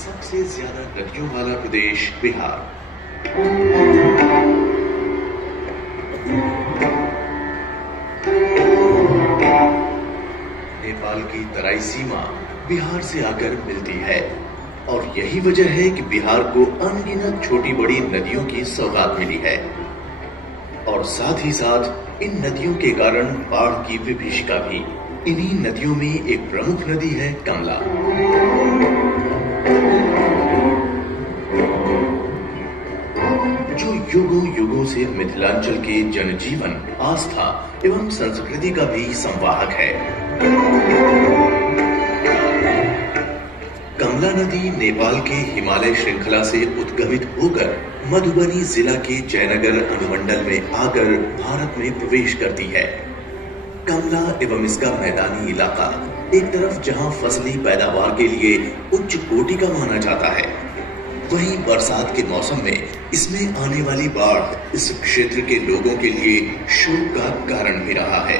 सबसे ज्यादा नदियों वाला प्रदेश बिहार। नेपाल की तराई सीमा बिहार से आकर मिलती है और यही वजह है कि बिहार को अनगिनत छोटी बड़ी नदियों की सौगात मिली है और साथ ही साथ इन नदियों के कारण बाढ़ की विभीषिका भी। इन्हीं नदियों में एक प्रमुख नदी है कमला। जो युगों युगों से मिथिलांचल के जनजीवन, आस्था एवं संस्कृति का भी संवाहक है। कमला नदी नेपाल के हिमालय श्रृंखला से उद्गमित होकर मधुबनी जिला के जयनगर अनुमंडल में आकर भारत में प्रवेश करती है। कमला एवं इसका मैदानी इलाका एक तरफ जहां फसली पैदावार के लिए उच्च कोटि का माना जाता है, वहीं बरसात के मौसम में इसमें आने वाली बाढ़ इस क्षेत्र के लोगों के लिए शोक का कारण भी रहा है।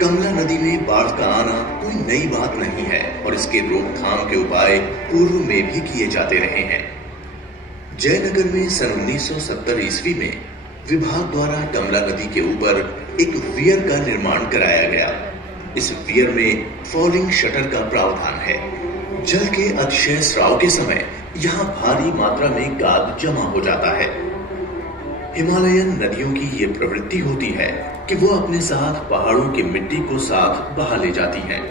कमला नदी में बाढ़ का आना कोई नई बात नहीं है और इसके रोकथाम के उपाय पूर्व में भी किए जाते रहे हैं। जयनगर में सन 1970 ईस्वी में विभाग द्वारा कमला नदी के ऊपर एक वियर का निर्माण कराया गया। इस वियर में फॉलिंग शटर का प्रावधान है। जल के अतिशय स्राव के समय यहाँ भारी मात्रा में गाद जमा हो जाता है। हिमालयन नदियों की ये प्रवृत्ति होती है कि वो अपने साथ पहाड़ों की मिट्टी को साथ बहा ले जाती हैं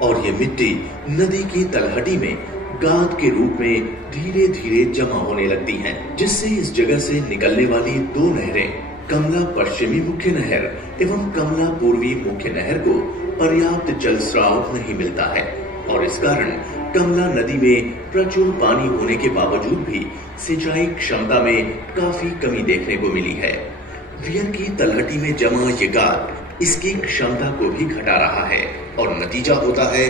और ये मिट्टी नदी की तलहटी में गाद के रूप में धीरे धीरे जमा होने लगती हैं, जिससे इस जगह से निकलने वाली दो नहरें, कमला पश्चिमी मुख्य नहर एवं कमला पूर्वी मुख्य नहर को पर्याप्त जल स्राव नहीं मिलता है और इस कारण कमला नदी में प्रचुर पानी होने के बावजूद भी सिंचाई क्षमता में काफी कमी देखने को मिली है। वियर की तलहटी में जमा ये गाद इसकी क्षमता को भी घटा रहा है और नतीजा होता है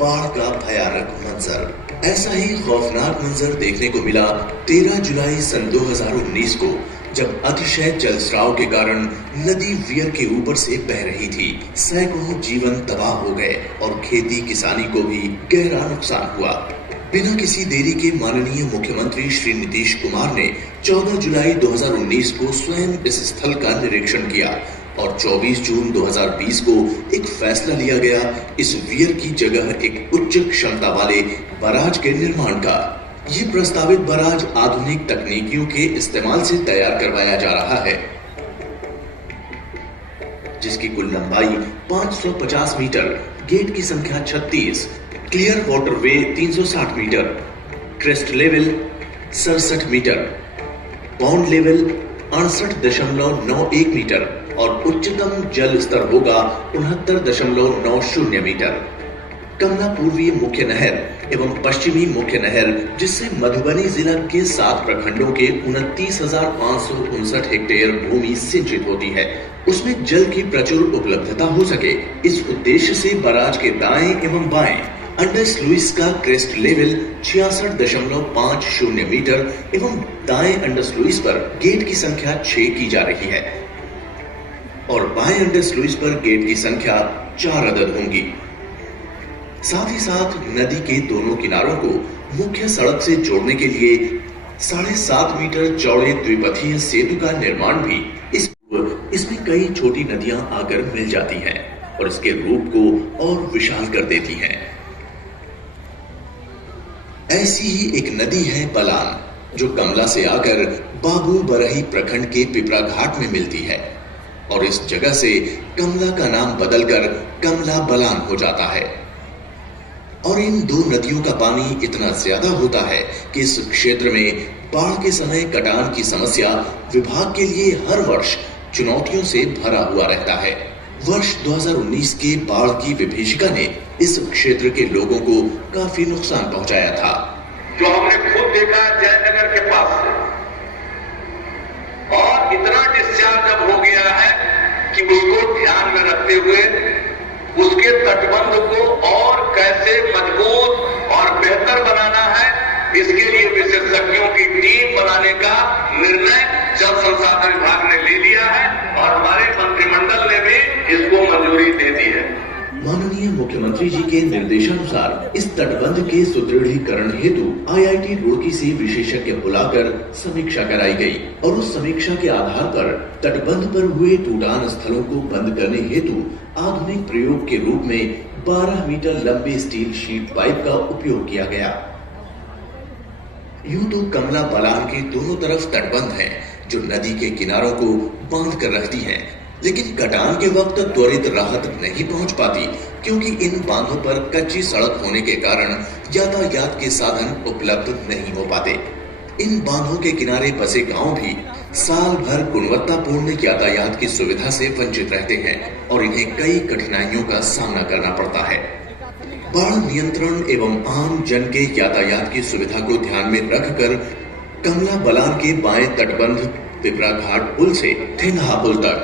बाढ़ का भयानक मंजर। ऐसा ही खौफनाक मंजर देखने को मिला 13 जुलाई सन 2019 को, जब अतिशय जलस्राव के कारण नदी वियर के ऊपर से बह रही थी। सैकड़ों जीवन तबाह हो गए और खेती किसानी को भी गहरा नुकसान हुआ। बिना किसी देरी के माननीय मुख्यमंत्री श्री नीतीश कुमार ने 14 जुलाई 2019 को स्वयं इस स्थल का निरीक्षण किया और 24 जून 2020 को एक फैसला लिया गया इस वियर की जगह एक उच्च क्षमता वाले बराज के निर्माण का। ये प्रस्तावित बराज आधुनिक तकनीकियों के इस्तेमाल से तैयार करवाया जा रहा है, जिसकी कुल लंबाई 550 मीटर, गेट की संख्या 36, clear waterway 360 metre, crest level 67 metre, pond level 68.91 metre और उच्चतम जल स्तर होगा 69.90 मीटर। कमला पूर्वी मुख्य नहर एवं पश्चिमी मुख्य नहर, जिससे मधुबनी जिला के 7 प्रखंडों के 29,559 हेक्टेयर भूमि सिंचित होती है, उसमें जल की प्रचुर उपलब्धता हो सके, इस उद्देश्य से बराज के दाएं एवं बाएं अंडर स्लुइस का क्रेस्ट लेवल 66.50 मीटर एवं दाएं अंडर स्लुइस पर गेट की संख्या 6 की जा रही है और बाएं अंडर स्लुइस पर गेट की संख्या 4 अदद होंगी। साथ ही साथ नदी के दोनों किनारों को मुख्य सड़क से जोड़ने के लिए 7.5 मीटर चौड़े द्विपथीय सेतु का निर्माण भी इसमें कई छोटी नदियां आकर मिल जाती हैं और इसके रूप को और विशाल कर देती हैं। ऐसी ही एक नदी है बलान, जो कमला से आकर बाबू बरही प्रखंड के पिपरा घाट में मिलती है और इस जगह से कमला का नाम बदलकर कमला बलान हो जाता है। और इन दो नदियों का पानी इतना ज्यादा होता है कि इस क्षेत्र में बाढ़ के समय कटान की समस्या विभाग के लिए हर वर्ष चुनौतियों से भरा हुआ रहता है। वर्ष 2019 के बाढ़ की विभीषिका ने इस क्षेत्र के लोगों को काफी नुकसान पहुंचाया था। जो हमने खुद देखा जयनगर के पास से, और इतना डिस्चार्ज अब हो गया है कि उसको ध्यान में रखते हुए उसके तटबंध को और कैसे मजबूत और बेहतर बनाना है, इसके लिए विशेषज्ञों की टीम बनाने का निर्णय जल संसाधन विभाग ने ले लिया है और हमारे मंत्रिमंडल ने भी इसको मंजूरी दे दी है। माननीय मुख्यमंत्री जी के निर्देशानुसार इस तटबंध के सुदृढ़ीकरण हेतु IIT रुड़की से विशेषज्ञ बुलाकर समीक्षा कराई गई और उस समीक्षा के आधार पर तटबंध पर हुए टूटान स्थलों को बंद करने हेतु आधुनिक प्रयोग के रूप में 12 मीटर लंबे स्टील शीट पाइप का उपयोग किया गया। यूं तो कमला बलान के दोनों तरफ तटबंध हैं, जो नदी के किनारों को बांध कर रखती हैं, लेकिन कटान के वक्त त्वरित राहत नहीं पहुंच पाती, क्योंकि इन बांधों पर कच्ची सड़क होने के कारण यातायात के साधन उपलब्ध नहीं हो पाते। इन बांधों के किनारे बसे गांव भी साल भर गुणवत्तापूर्ण यातायात की सुविधा से वंचित रहते हैं और इन्हें कई कठिनाइयों का सामना करना पड़ता है। बाढ़ नियंत्रण एवं आम जन के यातायात की सुविधा को ध्यान में रखकर कमला बलान के बाएं तटबंध पिपरा घाट पुल से ठेंगहा पुल तक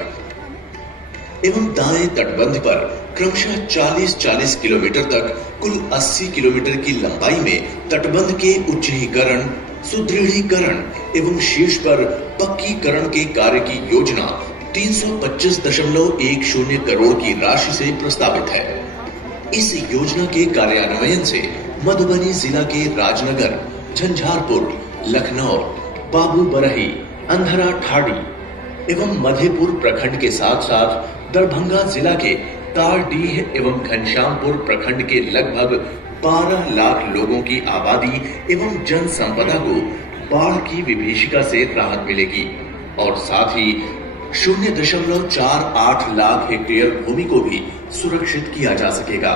एवं दाएं तटबंध पर क्रमशः 40-40 किलोमीटर तक कुल 80 किलोमीटर की लंबाई में तटबंध के उच्चीकरण, सुदृढ़ीकरण एवं शीर्ष पर पक्कीकरण के कार्य की योजना 325.10 करोड़ की राशि से प्रस्तावित है। इस योजना के कार्यान्वयन से मधुबनी जिला के राजनगर, झंझारपुर, लखनऊ, बाबूबरही, अंधरा ठाड़ी एवं मधेपुर प्रखंड के साथ साथ दरभंगा जिला के तारडीह एवं घनश्यामपुर प्रखंड के लगभग 12 लाख लोगों की आबादी एवं जन संपदा को बाढ़ की विभीषिका से राहत मिलेगी और साथ ही 0.48 लाख हेक्टेयर भूमि को भी सुरक्षित किया जा सकेगा।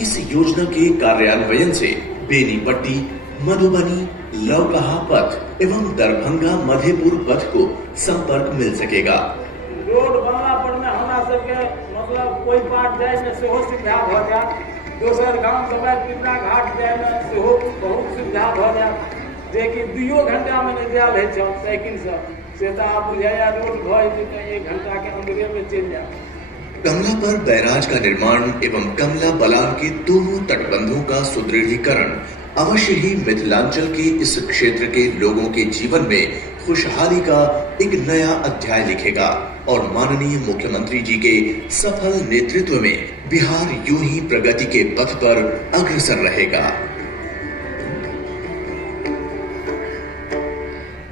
इस योजना के कार्यान्वयन से बेनीपट्टी, मधुबनी, लौकहा पथ एवं दरभंगा मधेपुर पथ को संपर्क मिल सकेगा। रोड बनला पर में हमरा सबके मतलब कोई बात जाए में सेहो सुविधा भ जाए, दोसर गांव समय पिपरा घाट जाए में सेहो बहुत सुविधा भ जाए, जे कि 2 घंटा में नहीं जाल है साइकिल से तो आप बुझाया रोड भ जेते 1 घंटा के अंदर में चल जाए। कमला पर बैराज का निर्माण एवं कमला बलान के दोनों तटबंधों का सुदृढ़ीकरण अवश्य ही मिथिलांचल के इस क्षेत्र के लोगों के जीवन में खुशहाली का एक नया अध्याय लिखेगा और माननीय मुख्यमंत्री जी के सफल नेतृत्व में बिहार यूं ही प्रगति के पथ पर अग्रसर रहेगा।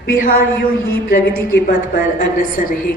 बिहार यूं ही प्रगति के पथ पर अग्रसर रहेगा।